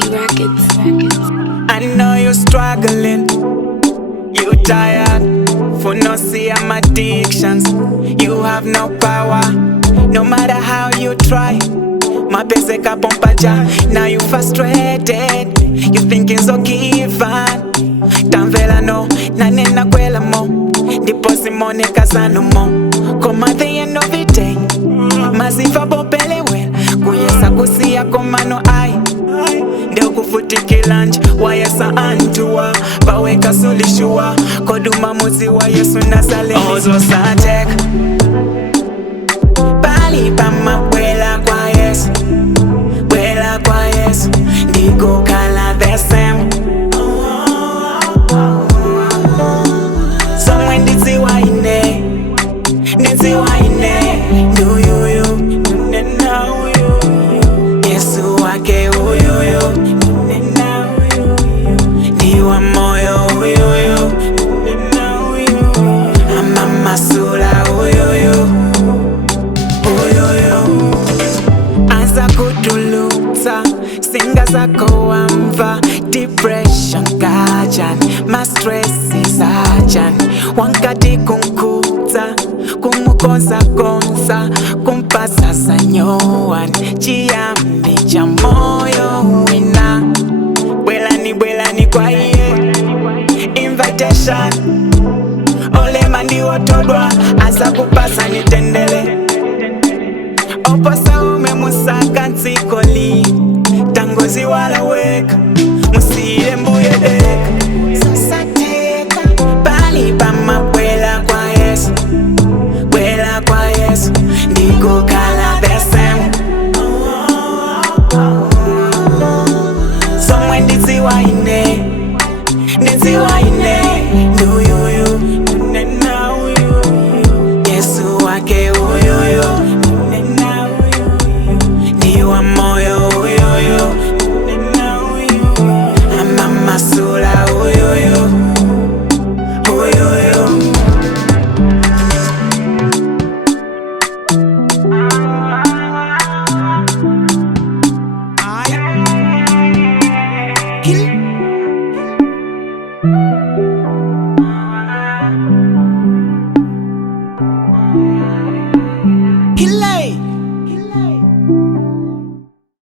I know you're struggling, you tired, for no see I'm addictions. You have no power, no matter how you try. Mapese kapompaja, now you frustrated. You thinking so given. Tanvela no, nanena kwela mo. Deposit money kasano mo. Come at the end of the day, masifa bopele well. Kuyesa kusiya komano ai. Ndeo kufutiki lunch, wayesa antua. Baweka solishua, koduma muzi wa Yesu nasale. Ozo satek Bali pama wela kwa Yesu, wela kwa Yesu. Ndiko kala the same. Somewhere ndizi waine, ndizi waine. Do you nena uyu Yesu wake uyu nena uyu ndiwa moyo uyu nena uyu amama sura uyu aza kutuluta singa zako wamva depression kajan ma stress isajan wankati kunkuta kumukonza konza kumpasa sanyoan chiyambi cha moyo wina bwelani kwa iye invitation ole mandi wotodwa aza kupasa nitendele oposa ume musaka nzikoli tangozi wala weka musile mbuye deka sasateka bali pama bwela kwa Yesu, bwela kwa Yesu. Ndiko kala the same. Somewhere ndizi waine, ndizi waine.